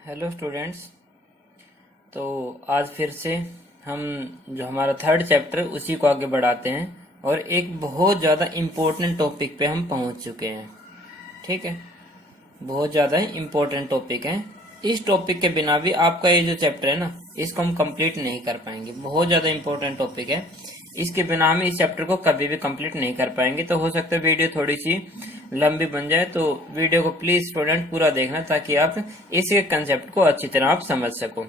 Hello students. तो आज फिर से हम जो हमारा थर्ड चैप्टर उसी को आगे बढ़ाते हैं और एक बहुत ज़्यादा इम्पोर्टेंट टॉपिक पे हम पहुंच चुके हैं। ठीक है, बहुत ज़्यादा इम्पोर्टेंट टॉपिक है। इस टॉपिक के बिना भी आपका ये जो चैप्टर है ना, इसको हम कंप्लीट नहीं कर पाएंगे। बहुत ज़्यादा इम्पोर्टेंट टॉपिक है, इसके बिना हम इस चैप्टर को कभी भी कंप्लीट नहीं कर पाएंगे। तो हो सकता है वीडियो थोड़ी सी लंबी बन जाए, तो वीडियो को प्लीज स्टूडेंट पूरा देखना ताकि आप इस कंसेप्ट को अच्छी तरह आप समझ सको।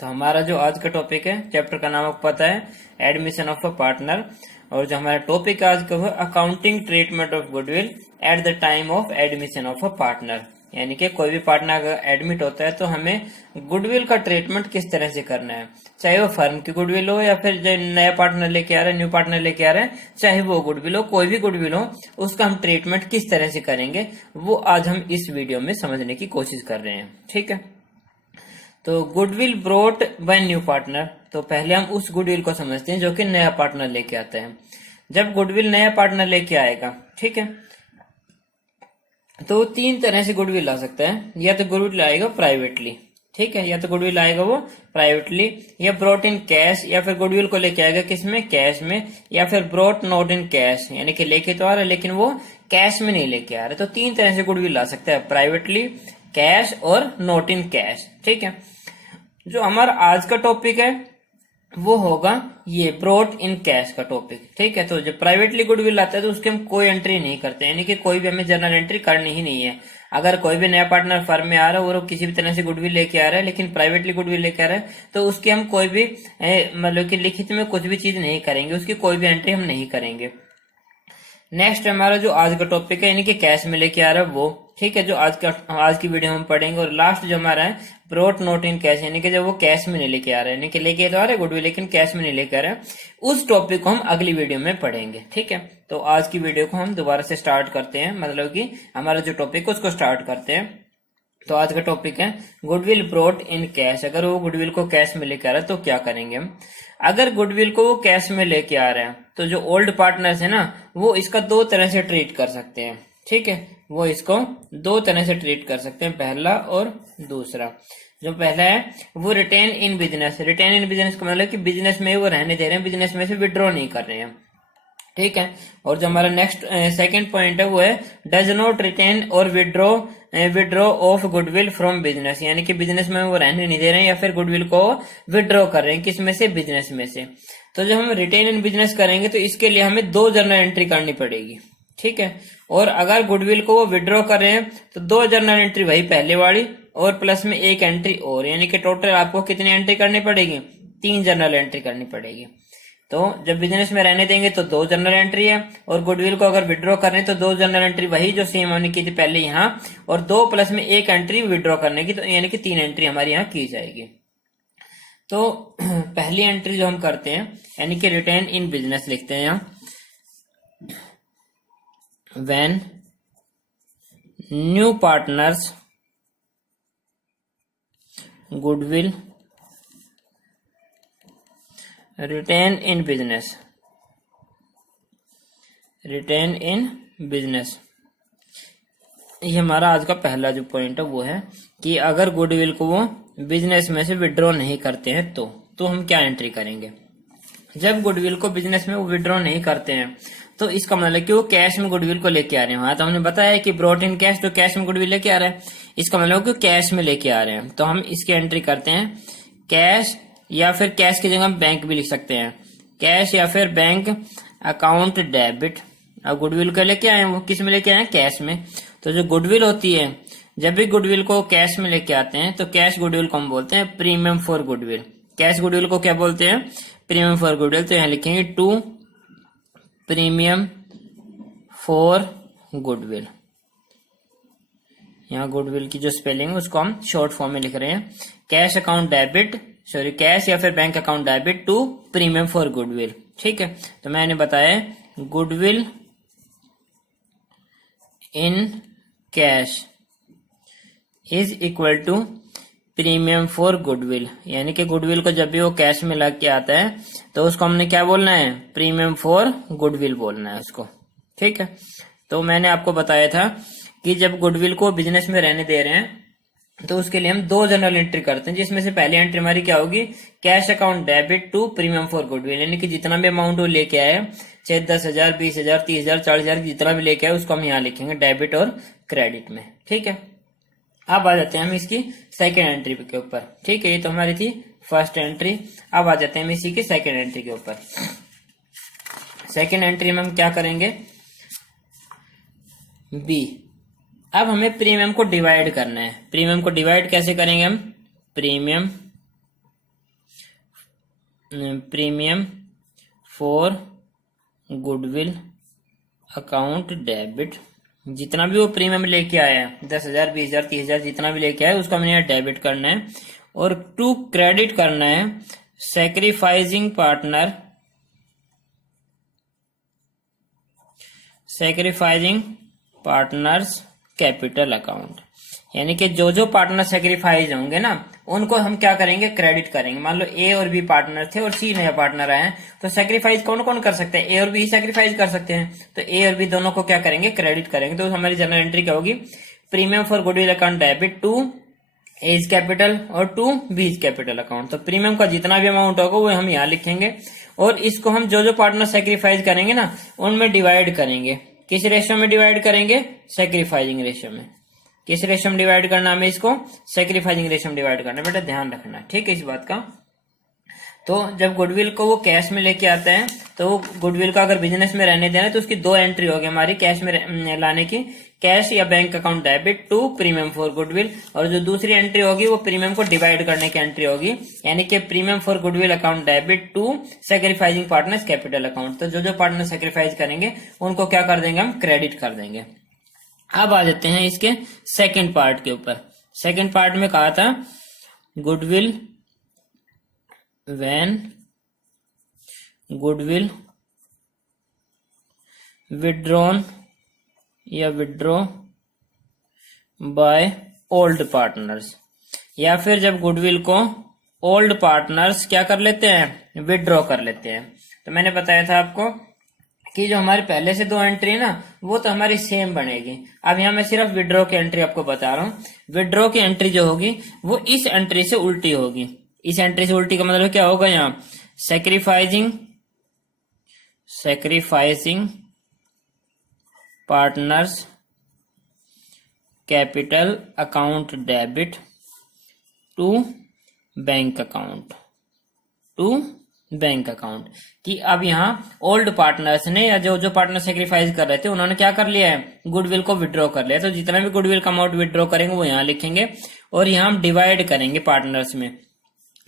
तो हमारा जो आज का टॉपिक है, चैप्टर का नाम आपको पता है, एडमिशन ऑफ अ पार्टनर। और जो हमारा टॉपिक आज का है, accounting treatment of goodwill at the time of admission of a partner. यानी कि कोई भी पार्टनर अगर एडमिट होता है तो हमें गुडविल का ट्रीटमेंट किस तरह से करना है, चाहे वो फर्म की गुडविल हो या फिर जो नया पार्टनर लेके आ रहा है, न्यू पार्टनर लेके आ रहा है, चाहे वो गुडविल हो, कोई भी गुडविल हो, उसका हम ट्रीटमेंट किस तरह से करेंगे वो आज हम इस वीडियो में समझने की कोशिश कर रहे हैं। ठीक है, तो goodwill brought by new partner. तो पहले हम उस गुडविल को समझते हैं जो कि नया पार्टनर लेके आता है। जब गुडविल नया पार्टनर लेके आएगा, ठीक है, तो तीन तरह से गुडविल आ सकता है। या तो गुडविल आएगा प्राइवेटली, ठीक है, या तो गुडविल आएगा वो प्राइवेटली, या ब्रोट इन कैश, या फिर गुडविल को लेके आएगा किसमें, कैश में, या फिर ब्रोट नॉट इन कैश, यानी कि लेके तो आ रहा है लेकिन वो कैश में नहीं लेके आ रहा। तो तीन तरह से गुडविल आ सकता है, प्राइवेटली, कैश और नॉट इन कैश। ठीक है, जो हमारा आज का टॉपिक है वो होगा ये ब्रोट इन कैश का टॉपिक। ठीक है, तो जब प्राइवेटली गुडविल आता है तो उसके हम कोई एंट्री नहीं करते, यानी कि कोई भी हमें जर्नल एंट्री करनी ही नहीं है। अगर कोई भी नया पार्टनर फर्म में आ रहा है और वो किसी भी तरह से गुडविल लेके आ रहा है लेकिन प्राइवेटली गुडविल लेके आ रहा है, तो उसकी हम कोई भी मतलब कि लिखित में कुछ भी चीज नहीं करेंगे, उसकी कोई भी एंट्री हम नहीं करेंगे। नेक्स्ट हमारा जो आज का टॉपिक है, यानी कि कैश में लेके आ रहा है वो, ठीक है, जो आज की वीडियो हम पढ़ेंगे। और लास्ट जो हमारा है ब्रोट नोट इन कैश, यानी कि जब वो कैश में नहीं लेके आ रहा है, यानी कि लेके तो आ रहा है गुडविल लेकिन कैश में नहीं लेके आ रहा है, उस टॉपिक को हम अगली वीडियो में पढ़ेंगे। ठीक है, तो आज की वीडियो को हम दोबारा से स्टार्ट करते हैं, मतलब कि हमारा जो टॉपिक है उसको स्टार्ट करते हैं। तो आज का टॉपिक है गुडविल ब्रोट इन कैश। अगर वो गुडविल को कैश में लेके आ रहा है तो क्या करेंगे हम। अगर गुडविल को वो कैश में लेके आ रहा है तो जो ओल्ड पार्टनर्स है ना, वो इसका दो तरह से ट्रीट कर सकते हैं। ठीक है, वो इसको दो तरह से ट्रीट कर सकते हैं, पहला और दूसरा। जो पहला है वो retained in business. Retained in business का मतलब कि बिजनेस में वो रहने दे रहे हैं, बिजनेस में से विड्रॉ नहीं कर रहे हैं। ठीक है, और जो हमारा नेक्स्ट सेकंड पॉइंट है वो है डज नॉट रिटेन और withdraw of goodwill from business, यानी कि बिजनेस में वो रहने नहीं दे रहे हैं या फिर गुडविल को विड्रॉ कर रहे हैं, किस में से, बिजनेस में से। तो जब हम रिटेन इन बिजनेस करेंगे तो इसके लिए हमें दो जर्नल एंट्री करनी पड़ेगी। ठीक है, और अगर गुडविल को वो विड्रॉ कर रहे हैं तो दो जर्नल एंट्री वही पहले वाली और प्लस में एक एंट्री और, यानी कि टोटल आपको कितनी एंट्री करनी पड़ेगी, तीन जर्नल एंट्री करनी पड़ेगी। तो जब बिजनेस में रहने देंगे तो दो जर्नल एंट्री है, और गुडविल को अगर विड्रॉ करने तो दो जर्नल एंट्री वही जो सेम होने की थी पहले यहाँ, और दो प्लस में एक एंट्री विड्रॉ करने की, तो यानी कि तीन एंट्री हमारी यहाँ की जाएगी। तो पहली एंट्री जो हम करते हैं, यानी कि रिटेन इन बिजनेस लिखते हैं यहाँ, when new partners goodwill retained in business, retained in business. ये हमारा आज का पहला जो पॉइंट है वो है कि अगर गुडविल को वो बिजनेस में से विड्रॉ नहीं करते हैं तो हम क्या एंट्री करेंगे। जब गुडविल को बिजनेस में वो विड्रॉ नहीं करते हैं तो इसका मतलब कि वो कैश में गुडविल को लेके आ रहे हैं। हाँ, तो हमने बताया है कि ब्रॉट इन कैश, तो कैश में गुडविल लेके आ रहा है, इसका मतलब कि कैश में लेके आ रहे हैं। तो हम इसकी एंट्री करते हैं कैश, या फिर कैश की जगह बैंक भी लिख सकते हैं, कैश या फिर बैंक अकाउंट डेबिट। अब गुडविल को लेके आए, वो किस में लेके आए, कैश में। तो जो गुडविल होती है, जब भी गुडविल को कैश में लेके आते हैं तो कैश गुडविल को हम बोलते हैं premium for goodwill. Cash goodwill को क्या बोलते हैं, प्रीमियम फॉर गुडविल। तो यहाँ लिखेंगे टू प्रीमियम फॉर गुडविल। यहाँ गुडविल की जो स्पेलिंग है उसको हम शॉर्ट फॉर्म में लिख रहे हैं, cash account debit, sorry cash या फिर bank account debit to premium for goodwill. ठीक है, तो मैंने बताया goodwill in cash is equal to premium for goodwill, यानी कि गुडविल को जब भी वो कैश में लग के आता है तो उसको हमने क्या बोलना है, प्रीमियम फॉर गुडविल बोलना है उसको। ठीक है, तो मैंने आपको बताया था कि जब गुडविल को बिजनेस में रहने दे रहे हैं तो उसके लिए हम दो जनरल एंट्री करते हैं, जिसमें से पहली एंट्री हमारी क्या होगी, cash account debit to premium for goodwill, यानी कि जितना भी अमाउंट वो लेके आए, चाहे 10,000, 20,000, 30,000, 40,000 जितना भी लेके आए उसको हम यहाँ लिखेंगे डेबिट और क्रेडिट में। ठीक है, अब आ जाते हैं हम इसकी सेकेंड एंट्री के ऊपर। ठीक है, ये तो हमारी थी फर्स्ट एंट्री। अब आ जाते हैं हम इसी की सेकेंड एंट्री के ऊपर। सेकेंड एंट्री में हम क्या करेंगे, बी। अब हमें प्रीमियम को डिवाइड करना है। प्रीमियम को डिवाइड कैसे करेंगे हम, premium for goodwill account debit, जितना भी वो प्रीमियम लेके आया है 10,000, 20,000, 30,000 जितना भी लेके आया है उसको हमें यहाँ डेबिट करना है। और टू क्रेडिट करना है सैक्रिफाइसिंग पार्टनर्स कैपिटल अकाउंट, यानी कि जो जो पार्टनर सेक्रीफाइज होंगे ना उनको हम क्या करेंगे, क्रेडिट करेंगे। मान लो ए और बी पार्टनर थे और सी नया पार्टनर आए हैं, तो सेक्रीफाइज कौन कौन कर सकते हैं, ए और बी ही सेक्रीफाइज कर सकते हैं। तो ए और बी दोनों को क्या करेंगे, क्रेडिट करेंगे। तो हमारी जनरल एंट्री क्या होगी, premium for goodwill account debit to A's capital और टू बीज कैपिटल अकाउंट। तो प्रीमियम का जितना भी अमाउंट होगा वो हम यहाँ लिखेंगे और इसको हम जो जो पार्टनर सेक्रीफाइज करेंगे ना उनमें डिवाइड करेंगे। किस रेशियो में डिवाइड करेंगे, सेक्रीफाइजिंग रेशियो में। किस रेशियो में डिवाइड करना हमें इसको, सेक्रीफाइजिंग रेशियो में डिवाइड करना। बेटा ध्यान रखना, ठीक है इस बात का। तो जब गुडविल को वो कैश में लेके आता है तो वो गुडविल का अगर बिजनेस में रहने देना है तो उसकी दो एंट्री होगी हमारी कैश में लाने की, कैश या bank account debit to premium for goodwill. और जो दूसरी एंट्री होगी वो प्रीमियम को डिवाइड करने की एंट्री होगी, यानी कि premium for goodwill account debit to sacrificing partners capital account. तो जो जो पार्टनर सेक्रीफाइज करेंगे उनको क्या कर देंगे, हम क्रेडिट कर देंगे। अब आ जाते हैं इसके सेकेंड पार्ट के ऊपर। सेकेंड पार्ट में कहा था गुडविल when goodwill withdrawn या withdraw by old partners, या फिर जब गुडविल को ओल्ड पार्टनर्स क्या कर लेते हैं, विड्रॉ कर लेते हैं। तो मैंने बताया था आपको कि जो हमारे पहले से दो एंट्री है ना वो तो हमारी सेम बनेगी। अब यहाँ मैं सिर्फ विड्रॉ की एंट्री आपको बता रहा हूँ। विड्रॉ की एंट्री जो होगी वो इस एंट्री से उल्टी होगी। इस एंट्री से उल्टी का मतलब क्या होगा, यहाँ sacrificing partners capital account debit to bank account कि अब यहाँ ओल्ड पार्टनर्स ने या जो जो पार्टनर सेक्रीफाइस कर रहे थे उन्होंने क्या कर लिया है, गुडविल को विड्रॉ कर लिया। तो जितना भी गुडविल का अमाउंट विड्रॉ करेंगे वो यहाँ लिखेंगे और यहाँ हम डिवाइड करेंगे पार्टनर्स में।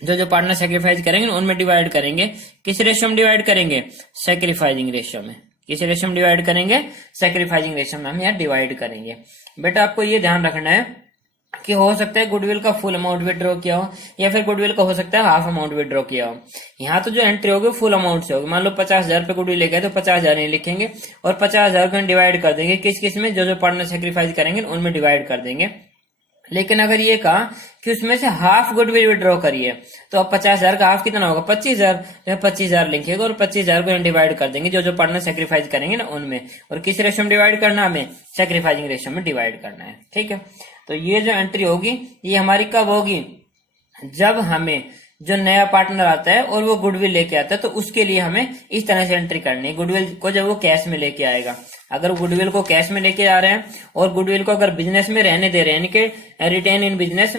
जो जो पार्टनर सेक्रीफाइस करेंगे उनमें डिवाइड करेंगे। किस रेशियो में डिवाइड करेंगे, सेक्रीफाइजिंग रेशियो में। किस रेशियो में डिवाइड करेंगे, सेक्रीफाइजिंग रेशियो में हम यहाँ डिवाइड करेंगे। बेटा आपको ये ध्यान रखना है कि हो सकता है गुडविल का फुल अमाउंट विड्रॉ किया हो या फिर गुडविल का हो सकता है हाफ अमाउंट विड्रॉ किया हो। यहाँ तो जो एंट्री होगी फुल अमाउंट से होगी। मान लो 50,000 पे गुडविल लेके तो 50,000 नहीं लिखेंगे और 50,000 को डिवाइड कर देंगे किस किस में, जो जो पार्टनर सेक्रीफाइस करेंगे उनमें डिवाइड कर देंगे। लेकिन अगर ये कहा कि उसमें से हाफ गुडविल विड्रॉ करिए तो अब 50,000 का हाफ कितना होगा, 25,000। तो 25,000 लिखेगा और 25,000 को डिवाइड कर देंगे जो जो पार्टनर सेक्रीफाइस करेंगे ना उनमें। और किस रेशियो में डिवाइड करना, हमें सेक्रीफाइसिंग रेशियो में डिवाइड करना है। ठीक है, तो ये जो एंट्री होगी ये हमारी कब होगी, जब हमें जो नया पार्टनर आता है और वो गुडविल लेके आता है तो उसके लिए हमें इस तरह से एंट्री करनी है। गुडविल को जब वो कैश में लेके आएगा, अगर गुडविल को कैश में लेके आ रहे हैं और गुडविल को अगर बिजनेस में रहने दे रहे हैं यानी कि रिटेन इन बिजनेस,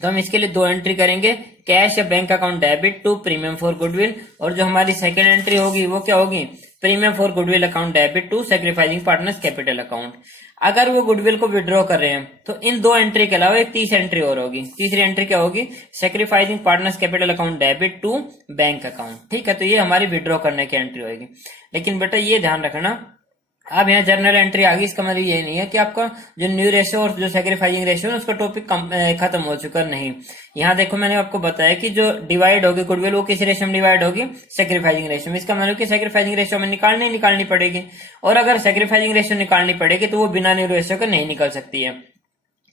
तो हम इसके लिए दो एंट्री करेंगे, कैश या bank account debit to premium for goodwill. और जो हमारी सेकंड एंट्री होगी वो क्या होगी, premium for goodwill account debit to sacrificing partners capital account. अगर वो गुडविल को विड्रॉ कर रहे हैं तो इन दो एंट्री के अलावा एक तीसरी एंट्री और होगी। तीसरी एंट्री क्या होगी, sacrificing partners capital account debit to bank account. ठीक है, तो ये हमारी विड्रॉ करने की एंट्री होगी। लेकिन बेटा ये ध्यान रखना, अब यहाँ जर्नल एंट्री आ गई, इसका मतलब ये नहीं है कि आपका जो न्यू रेशियो और जो सेक्रीफाइसिंग रेशियो है उसका टॉपिक खत्म हो चुका, नहीं। यहाँ देखो मैंने आपको बताया कि जो डिवाइड होगी गुडविल वो किस रेशियो में डिवाइड होगी, सेक्रीफाइसिंग रेशियो में। इसका मतलब कि सेक्रीफाइसिंग रेशियो में निकालनी पड़ेगी। और अगर सेक्रीफाइसिंग रेशियो निकालनी पड़ेगी तो वो बिना न्यू रेशियो के नहीं निकल सकती है।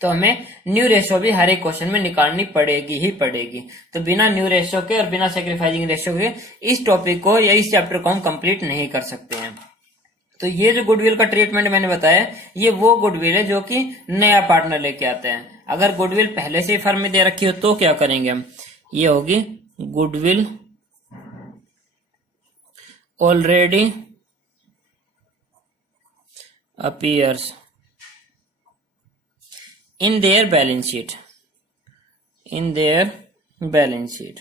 तो हमें न्यू रेशियो भी हर एक क्वेश्चन में निकालनी पड़ेगी ही पड़ेगी। तो बिना न्यू रेशियो के और बिना सेक्रीफाइसिंग रेशियो के इस टॉपिक को या इस चैप्टर को हम कंप्लीट नहीं कर सकते हैं। तो ये जो गुडविल का ट्रीटमेंट मैंने बताया ये वो गुडविल है जो कि नया पार्टनर लेके आता है। अगर गुडविल पहले से ही फर्म में दे रखी हो तो क्या करेंगे हम, ये होगी goodwill already appears in their balance sheet, in their balance sheet.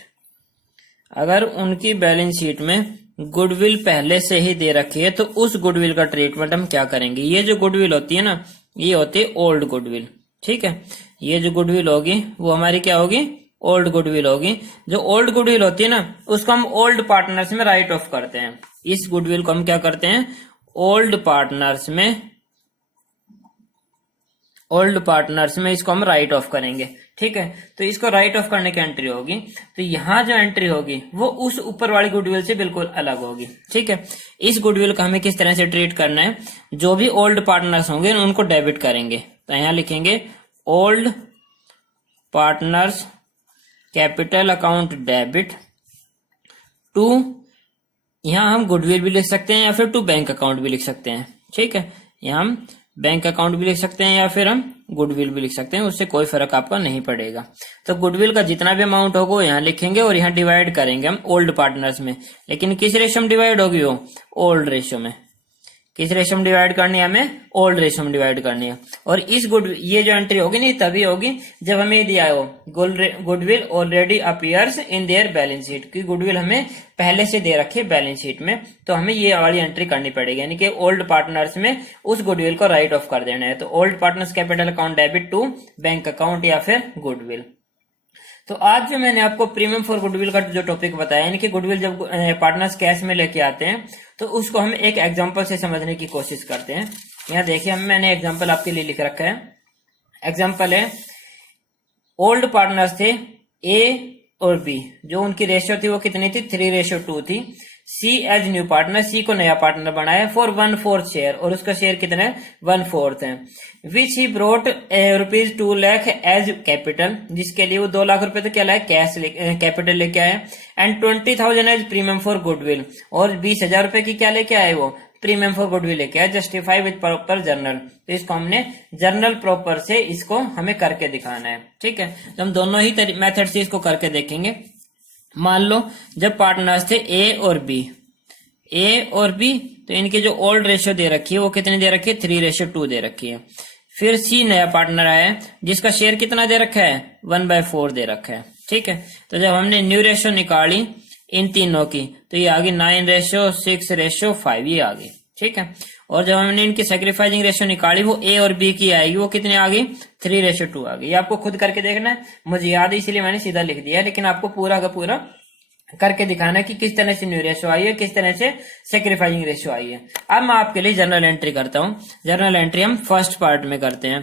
अगर उनकी बैलेंस शीट में गुडविल पहले से ही दे रखी है तो उस गुडविल का ट्रीटमेंट हम क्या करेंगे, ये जो गुडविल होती है ना, ये होती है ओल्ड गुडविल। ठीक है, ये जो गुडविल होगी वो हमारी क्या होगी, ओल्ड गुडविल होगी। जो ओल्ड गुडविल होती है ना, उसको हम ओल्ड पार्टनर्स में राइट ऑफ करते हैं। इस गुडविल को हम क्या करते हैं, ओल्ड पार्टनर्स में इसको हम राइट ऑफ करेंगे। ठीक है, तो इसको राइट ऑफ करने की एंट्री होगी, तो यहां जो एंट्री होगी वो उस ऊपर वाली गुडविल से बिल्कुल अलग होगी। ठीक है, इस गुडविल को हमें किस तरह से ट्रीट करना है, जो भी ओल्ड पार्टनर्स होंगे उनको डेबिट करेंगे। तो यहां लिखेंगे old partners capital account debit to, यहां हम गुडविल भी लिख सकते हैं या फिर टू बैंक अकाउंट भी लिख सकते हैं। ठीक है, यहां हम बैंक अकाउंट भी लिख सकते हैं या फिर हम गुडविल भी लिख सकते हैं, उससे कोई फर्क आपका नहीं पड़ेगा। तो गुडविल का जितना भी अमाउंट होगा वो यहाँ लिखेंगे और यहाँ डिवाइड करेंगे हम ओल्ड पार्टनर्स में। लेकिन किस रेशो में डिवाइड होगी वो, ओल्ड रेशो में। किस रेशो में डिवाइड करनी है, हमें ओल्ड रेशो में डिवाइड करनी है। और इस ये जो एंट्री होगी नहीं तभी होगी जब हमें दिया हो goodwill already appears in their balance sheet, की गुडविल हमें पहले से दे रखी है बैलेंस शीट में, तो हमें ये वाली एंट्री करनी पड़ेगी, यानी कि ओल्ड पार्टनर्स में उस गुडविल को राइट ऑफ कर देना है। तो old partners capital account debit to bank account या फिर गुडविल। तो आज जो मैंने आपको प्रीमियम फॉर गुडविल का जो टॉपिक बताया, यानी कि गुडविल जब पार्टनर्स कैश में लेके आते हैं तो उसको हम एक एग्जांपल से समझने की कोशिश करते हैं। यहाँ देखिए मैंने एग्जांपल आपके लिए लिख रखा है। एग्जांपल है, ओल्ड पार्टनर्स थे ए और बी, जो उनकी रेशियो थी वो कितनी थी, 3:2 थी। सी एज न्यू पार्टनर, सी को नया पार्टनर बनाया फॉर 1/4 शेयर, और उसका शेयर कितना है, 1/4 है। विच ही ब्रोट ₹2 लाख एज कैपिटल, जिसके लिए वो 2 लाख रुपए तो क्या लाए, कैश कैपिटल लेके आए। And 20,000 as premium for goodwill, और 20,000 रुपए की क्या लेके आए वो, प्रीमियम फॉर गुडविल लेके आए। जस्टिफाई विद प्रॉपर जर्नल, तो इसको हमने जर्नल प्रॉपर से इसको हमें करके दिखाना है। ठीक है, तो हम दोनों ही मेथड से इसको करके देखेंगे। मान लो जब पार्टनर्स थे ए और बी, तो इनकी जो ओल्ड रेशियो दे रखी है वो कितनी दे रखी है, 3:2 दे रखी है। फिर सी नया पार्टनर आया है जिसका शेयर कितना दे रखा है, 1/4 दे रखा है। ठीक है, तो जब हमने न्यू रेशियो निकाली इन तीनों की तो ये आ गई 9:6:5, ये आ गई। ठीक है, और जब हमने इनकी सैक्रिफाइसिंग रेशियो निकाली वो ए और बी की आएगी, वो कितनी आ गई, 3:2 आ गई। ये आपको खुद करके देखना है, मुझे याद है इसलिए मैंने सीधा लिख दिया, लेकिन आपको पूरा का पूरा करके दिखाना है कि किस तरह से न्यू रेशियो आई है, किस तरह से सैक्रिफाइसिंग रेशियो आई है। अब मैं आपके लिए जर्नल एंट्री करता हूं। जर्नल एंट्री हम फर्स्ट पार्ट में करते हैं,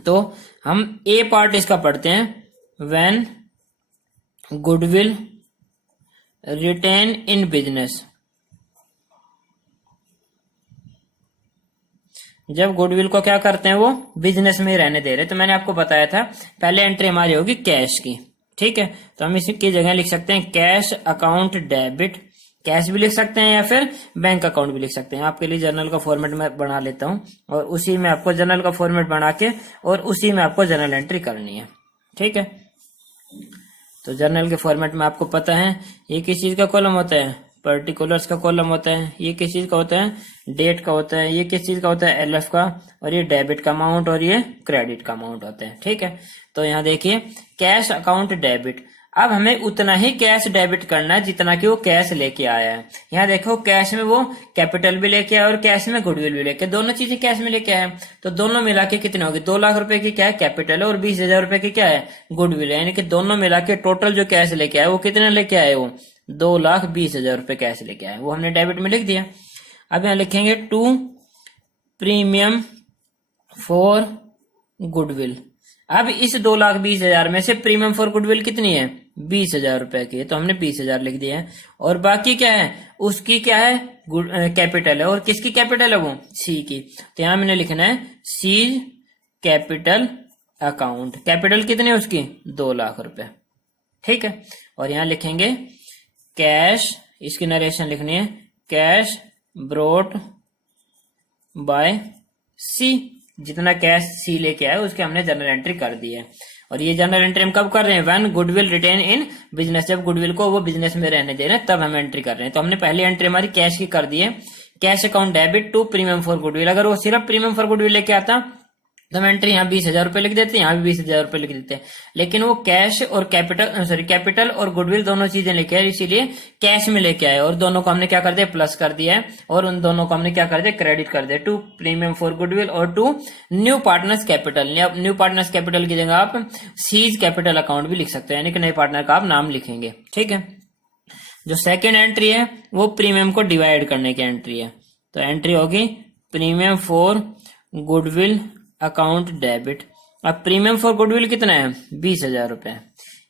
तो हम ए पार्ट इसका पढ़ते हैं, when goodwill retained in business, जब गुडविल को क्या करते हैं वो बिजनेस में ही रहने दे रहे। तो मैंने आपको बताया था पहले एंट्री हमारी होगी कैश की। ठीक है, तो हम इसकी जगह लिख सकते हैं कैश अकाउंट डेबिट, कैश भी लिख सकते हैं या फिर बैंक अकाउंट भी लिख सकते हैं। आपके लिए जर्नल का फॉर्मेट में बना लेता हूं और उसी में आपको जर्नल का फॉर्मेट बना के और उसी में आपको जर्नल एंट्री करनी है। ठीक है, तो जर्नल के फॉर्मेट में आपको पता है ये किस चीज का कॉलम होता है, पर्टिकुलर्स का कॉलम होता है। ये किस चीज का होता है, डेट का होता है। ये किस चीज का होता है, एलएफ का। और ये डेबिट का अमाउंट और ये क्रेडिट का अमाउंट होता है। ठीक है, तो यहाँ देखिए कैश अकाउंट डेबिट, अब हमें उतना ही कैश डेबिट करना है जितना कि वो कैश लेके आया है। यहाँ देखो कैश में वो कैपिटल भी लेके आया और कैश में गुडविल भी लेके, दोनों चीजें कैश में लेके आया, तो दोनों मिला के कितने होगी, 2 लाख रुपए की क्या है कैपिटल है और 20,000 रुपए की क्या है गुडविल है। यानी कि दोनों मिला के टोटल जो कैश लेके आए वो कितने लेके आए, वो 2,20,000 रुपए कैश लेके आए, वो हमने डेबिट में लिख दिया। अब यहाँ लिखेंगे टू प्रीमियम फॉर गुडविल। अब इस 2,20,000 में से प्रीमियम फॉर गुडविल कितनी है, 20,000 रुपए की है, तो हमने 20,000 लिख दिया है। और बाकी क्या है, उसकी क्या है कैपिटल है, और किसकी कैपिटल है वो सी की, तो यहां मैंने लिखना है सी कैपिटल अकाउंट। कैपिटल कितनी है उसकी, 2 लाख रुपए। ठीक है, और यहां लिखेंगे कैश, इसकी नरेशन लिखनी है कैश ब्रोट बाय सी, जितना कैश सी लेके आए उसके हमने जर्नल एंट्री कर दी है। और ये जर्नल एंट्री हम कब कर रहे हैं? When goodwill retained in business, जब गुडविल को वो बिजनेस में रहने दे रहे हैं तब हम एंट्री कर रहे हैं। तो हमने पहली एंट्री हमारी कैश की कर दी है, cash account debit to premium for goodwill. अगर वो सिर्फ प्रीमियम फॉर गुडविल लेके आता तो हम एंट्री यहाँ 20,000 रुपए लिख देते हैं, यहाँ भी 20,000 रुपए लिख देते हैं। लेकिन वो कैश और कैपिटल और गुडविल दोनों चीजें लेके आए, इसीलिए कैश में लेके आए और दोनों को हमने क्या कर दिया? प्लस कर दिया है। और उन दोनों को हमने क्या कर दिया? क्रेडिट कर दिया टू प्रीमियम फॉर गुडविल और to new partners capital. New partners capital की जगह आप सीज कैपिटल अकाउंट भी लिख सकते हैं, यानी कि नए पार्टनर का आप नाम लिखेंगे। ठीक है। जो सेकेंड एंट्री है वो प्रीमियम को डिवाइड करने की एंट्री है। तो एंट्री होगी premium for goodwill account debit. अब प्रीमियम फॉर गुडविल कितना है? 20,000 रुपए।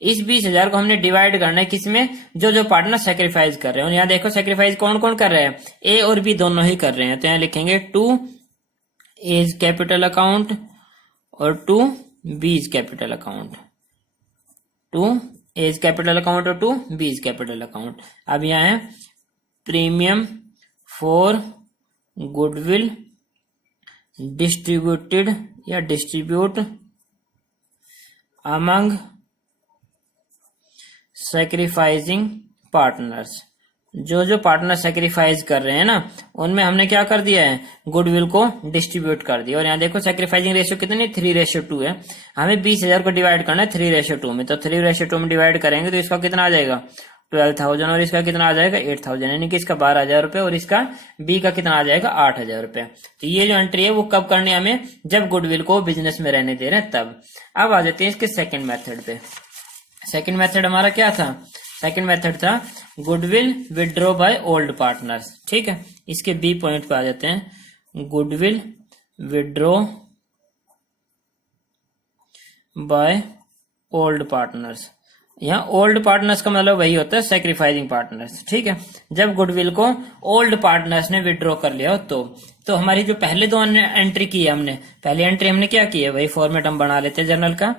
इस 20,000 को हमने डिवाइड करना है किसमें? जो जो पार्टनर सेक्रीफाइस कर रहे हैं। और यहाँ देखो सेक्रीफाइस कौन कौन कर रहे हैं? ए और बी दोनों ही कर रहे हैं। तो यहाँ लिखेंगे टू एज कैपिटल अकाउंट और to B's capital account, to A's capital account और टू बीज कैपिटल अकाउंट। अब यहाँ है प्रीमियम फॉर गुडविल डिस्ट्रीब्यूटेड या डिस्ट्रीब्यूट अमंग सेक्रीफाइसिंग पार्टनर्स। जो जो पार्टनर सेक्रीफाइस कर रहे हैं ना उनमें हमने क्या कर दिया है? गुडविल को डिस्ट्रीब्यूट कर दिया। और यहाँ देखो सेक्रीफाइसिंग रेशियो कितनी? 3:2 है। हमें 20,000 को डिवाइड करना है 3:2 में। तो 3:2 में डिवाइड करेंगे तो इसका कितना आ जाएगा? 12,000 और इसका कितना आ जाएगा? 8,000, यानी कि इसका 12,000 रुपए और इसका बी का कितना आ जाएगा? 8,000 रुपए। तो ये जो एंट्री है वो कब करनी है हमें? जब गुडविल को बिजनेस में रहने दे रहे हैं तब। अब आ जाते हैं इसके सेकंड मेथड पे। सेकंड मेथड हमारा क्या था? सेकंड मेथड था goodwill withdraw by old partners. ठीक है, इसके बी पॉइंट पे आ जाते हैं। Goodwill withdraw by old partners. यहाँ ओल्ड पार्टनर्स का मतलब वही होता है सेक्रीफाइसिंग पार्टनर्स। ठीक है, जब गुडविल को ओल्ड पार्टनर्स ने विड्रॉ कर लिया हो तो हमारी जो पहले दो एंट्री की है हमने, पहली एंट्री हमने क्या की है? वही फॉर्मेट हम बना लेते हैं जर्नल का।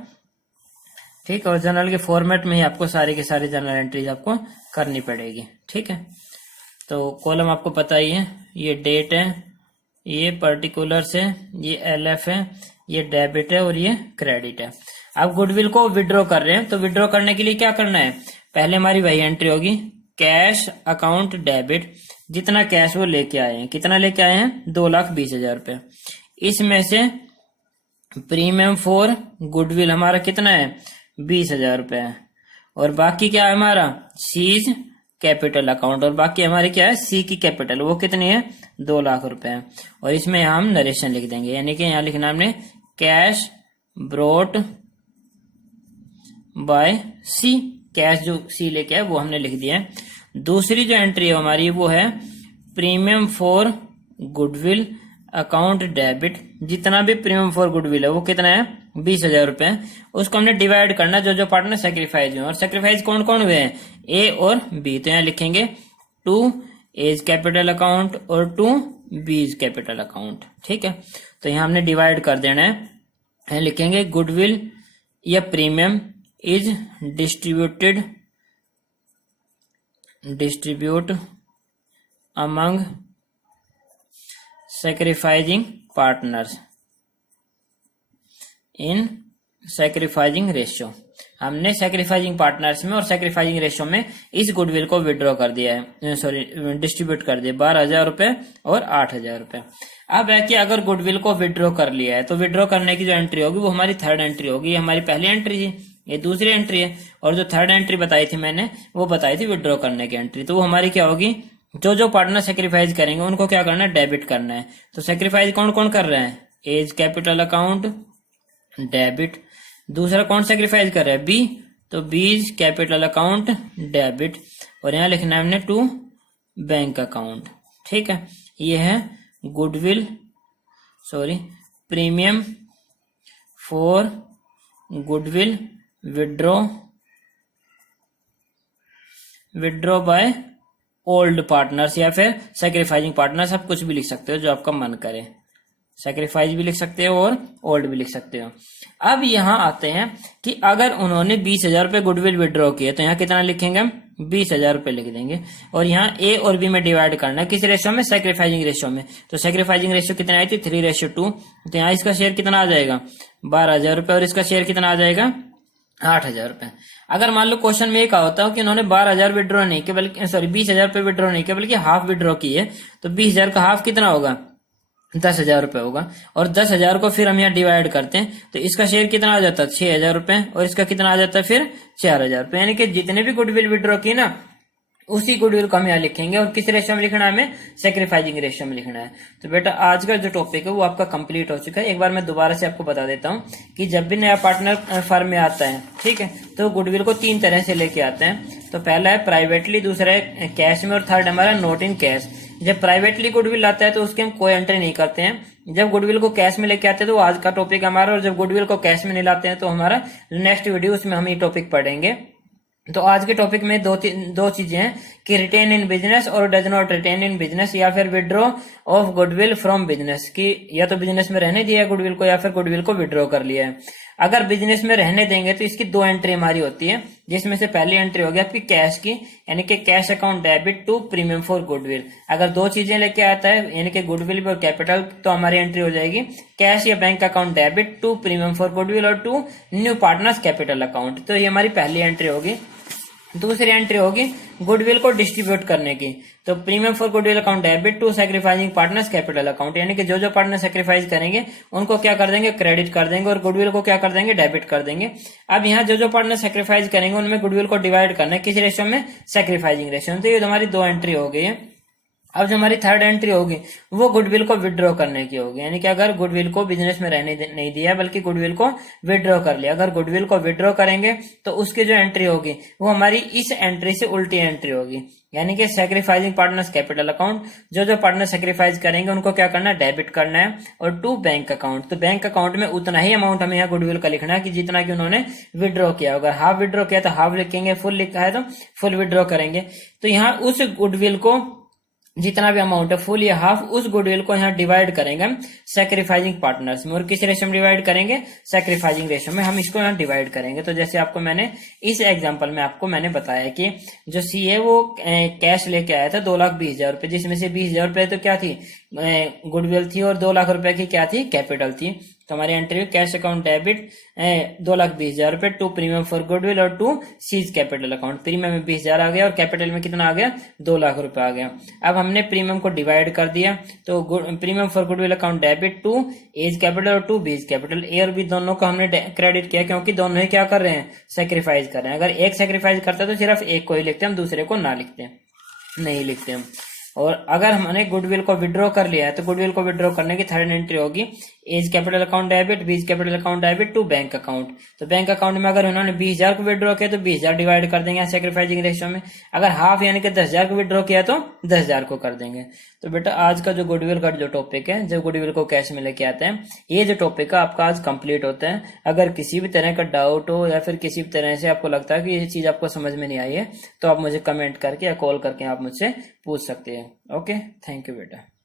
ठीक है, और जर्नल के फॉर्मेट में ही आपको सारे के सारे जर्नल एंट्रीज आपको करनी पड़ेगी। ठीक है, तो कॉलम आपको पता ही है, ये डेट है, ये पर्टिकुलर्स है, ये LF है, ये डेबिट है और ये क्रेडिट है। अब गुडविल को विड्रॉ कर रहे हैं तो विड्रॉ करने के लिए क्या करना है? पहले हमारी वही एंट्री होगी कैश अकाउंट डेबिट। जितना कैश वो लेके आए हैं, कितना लेके आए हैं? 2,20,000 रुपए। इसमें से प्रीमियम फॉर गुडविल हमारा कितना है? 20,000 रुपए है। और बाकी क्या है हमारा? Seize capital account. और बाकी हमारी क्या है? सी की कैपिटल, वो कितनी है? 2 लाख रुपए है। और इसमें हम नरेशन लिख देंगे, यानी कि यहाँ लिखना हमने कैश ब्रोट बाय सी। कैश जो सी लेके आए वो हमने लिख दिया है। दूसरी जो एंट्री है हमारी वो है premium for goodwill account debit. जितना भी प्रीमियम फॉर गुडविल है वो कितना है? 20,000 रुपए। उसको हमने डिवाइड करना जो जो पार्टनर सेक्रीफाइस हुए। और सेक्रीफाइस कौन कौन हुए हैं? ए और बी। तो यहाँ लिखेंगे टू एज कैपिटल अकाउंट और टू बीज कैपिटल अकाउंट। ठीक है, तो यहाँ हमने डिवाइड कर देना है। लिखेंगे गुडविल या premium is distribute among sacrificing partners in sacrificing ratio. हमने सेक्रीफाइसिंग पार्टनर्स में और सेक्रीफाइसिंग रेशियो में इस गुडविल को विड्रॉ कर दिया है, सॉरी डिस्ट्रीब्यूट कर दिया। 12,000 रुपए और 8,000 रुपए। अब है कि अगर गुडविल को विड्रॉ कर लिया है तो विड्रॉ करने की जो एंट्री होगी वो हमारी थर्ड एंट्री होगी। ये हमारी पहली एंट्री थी, ये दूसरी एंट्री है। और जो थर्ड एंट्री बताई थी मैंने वो बताई थी विड्रॉ करने की एंट्री। तो वो हमारी क्या होगी? जो जो पार्टनर सेक्रीफाइस करेंगे उनको क्या करना है? डेबिट करना है। तो सेक्रीफाइस कौन कौन कर रहे हैं? A's capital account debit. दूसरा कौन सेक्रीफाइस कर रहा है? बी। तो बीज कैपिटल अकाउंट डेबिट। और यहाँ लिखना है हमने टू बैंक अकाउंट। ठीक है, ये है goodwill premium for goodwill withdraw by old partners या फिर सेक्रीफाइसिंग पार्टनर्स, आप कुछ भी लिख सकते हो जो आपका मन करे। सेक्रीफाइस भी लिख सकते हो और ओल्ड भी लिख सकते हो। अब यहाँ आते हैं कि अगर उन्होंने 20,000 रुपए गुडविल विड्रॉ किए तो यहाँ कितना लिखेंगे हम? 20,000 रुपए लिख देंगे। और यहाँ ए और बी में डिवाइड करना है, किस रेशियो में, सैक्रिफाइसिंग रेशियो में। तो सैक्रिफाइसिंग रेशियो कितना आई थी, 3:2। तो यहाँ इसका शेयर कितना आ जाएगा, 12,000 रुपए, और इसका शेयर कितना आ जाएगा, 8,000 रुपए। अगर मान लो क्वेश्चन में एक होता हो कि उन्होंने 12,000 विड्रॉ नहीं किया, बल्कि 20,000 रुपए विड्रॉ नहीं किया, बल्कि हाफ विड्रॉ की है, तो 20,000 का हाफ कितना होगा, 10,000 रुपए होगा। और 10,000 को फिर हम यहाँ डिवाइड करते हैं, तो इसका शेयर कितना आ जाता है, 6,000 रुपए, और इसका कितना आ जाता है फिर 4,000 रुपए। यानी कि जितने भी गुडविल विड्रॉ की ना, उसी गुडविल को हम यहाँ लिखेंगे। और किस रेशियो में लिखना है हमें, सैक्रिफाइसिंग रेशियो में लिखना है। तो बेटा आज का जो टॉपिक है वो आपका कंप्लीट हो चुका है। एक बार मैं दोबारा से आपको बता देता हूँ कि जब भी नया पार्टनर फर्म में आता है, ठीक है, तो गुडविल को 3 तरह से लेके आते हैं। तो पहला है प्राइवेटली, दूसरा है कैश में, और थर्ड हमारा नोट इन कैश। जब प्राइवेटली गुडविल आता है तो उसके हम कोई एंट्री नहीं करते हैं। जब गुडविल को कैश में लेके आते हैं तो आज का टॉपिक हमारा, और जब गुडविल को कैश में नहीं लाते हैं तो हमारा नेक्स्ट वीडियो, उसमें हम ये टॉपिक पढ़ेंगे। तो आज के टॉपिक में दो चीजें हैं कि रिटेन इन बिजनेस और does not retain in business, या फिर withdraw of goodwill from business, की या तो बिजनेस में रहने दिया है गुडविल को, या फिर गुडविल को विड्रॉ कर लिया है। अगर बिजनेस में रहने देंगे तो इसकी 2 एंट्री हमारी होती है, जिसमें से पहली एंट्री होगी आपकी कैश की, यानी कि cash account debit to premium for goodwill. अगर 2 चीजें लेके आता है, यानी कि गुडविल और कैपिटल, तो हमारी एंट्री हो जाएगी कैश या bank account debit to premium for goodwill और to new partners capital account. तो ये हमारी पहली एंट्री होगी। दूसरी एंट्री होगी गुडविल को डिस्ट्रीब्यूट करने की, तो premium for goodwill account debit to sacrificing partners capital account, यानी कि जो जो पार्टनर सैक्रिफाइस करेंगे उनको क्या कर देंगे, क्रेडिट कर देंगे, और गुडविल को क्या कर देंगे, डेबिट कर देंगे। अब यहाँ जो जो पार्टनर सैक्रिफाइस करेंगे उनमें गुडविल को डिवाइड करना है, किस रेशियो में, सैक्रिफाइसिंग रेशियो। तो ये हमारी 2 एंट्री हो गई है। अब जो हमारी थर्ड एंट्री होगी वो गुडविल को विड्रॉ करने की होगी, यानी कि अगर गुडविल को बिजनेस में रहने नहीं दिया बल्कि गुडविल को विड्रॉ कर लिया। अगर गुडविल को विड्रॉ करेंगे तो उसकी जो एंट्री होगी वो हमारी इस एंट्री से उल्टी एंट्री होगी, यानी कि सैक्रिफाइसिंग पार्टनर्स कैपिटल अकाउंट। जो जो पार्टनर सैक्रिफाइस करेंगे उनको क्या करना है, डेबिट करना है। और टू बैंक अकाउंट, तो बैंक अकाउंट में उतना ही अमाउंट हमें यहाँ गुडविल का लिखना है कि जितना कि उन्होंने विड्रॉ किया। अगर हाफ विड्रॉ किया तो हाफ लिखेंगे, फुल लिखा है तो फुल विड्रॉ करेंगे। तो यहाँ उस गुडविल को जितना भी अमाउंट है, फुल या हाफ, उस गुडविल को यहाँ डिवाइड करेंगे हम सैक्रिफाइसिंग पार्टनर्स में। और किस रेशियो में डिवाइड करेंगे, सैक्रिफाइसिंग रेशियो में हम इसको यहाँ डिवाइड करेंगे। तो जैसे आपको मैंने इस एग्जांपल में आपको मैंने बताया कि जो सी है वो कैश लेके आया था 2,20,000 रुपए, जिसमें से 20,000 रुपए तो क्या थी, गुडविल थी, और 2 लाख रुपए की क्या थी, कैपिटल थी। तो हमारी एंट्री कैश अकाउंट डेबिट 2,20,000 रुपए टू प्रीमियम फॉर गुडविल और to C's capital account. Premium में 20,000 आ गया और कैपिटल में कितना आ गया, 2 लाख रुपए आ गया। अब हमने प्रीमियम को डिवाइड कर दिया, तो premium for goodwill account debit to A's capital और टू बीज कैपिटल, ए और बी दोनों को हमने क्रेडिट किया, क्योंकि दोनों ही क्या कर रहे हैं, सेक्रीफाइस कर रहे हैं। अगर एक सेक्रीफाइस करता है तो सिर्फ एक को ही लिखते हैं, हम दूसरे को ना लिखते, नहीं लिखते हम। और अगर हमने गुडविल को विड्रॉ कर लिया है तो गुडविल को विड्रॉ करने की थर्ड एंट्री होगी A's capital account debit, B's capital account debit to bank account. तो बैंक अकाउंट में अगर उन्होंने 20,000 को विड्रॉ किया तो 20,000 डिवाइड कर देंगे सैक्रिफाइसिंग रेशियो में। अगर हाफ यानी कि 10,000 को विड्रॉ किया तो 10,000 को कर देंगे। तो बेटा आज का जो गुडविल का जो टॉपिक है, जब गुडविल को कैश में लेके आते हैं, ये जो टॉपिक है आपका आज कंप्लीट होता है। अगर किसी भी तरह का डाउट हो या फिर किसी भी तरह से आपको लगता है कि ये चीज आपको समझ में नहीं आई है तो आप मुझे कमेंट करके या कॉल करके आप मुझसे पूछ सकते हैं। ओके, थैंक यू बेटा।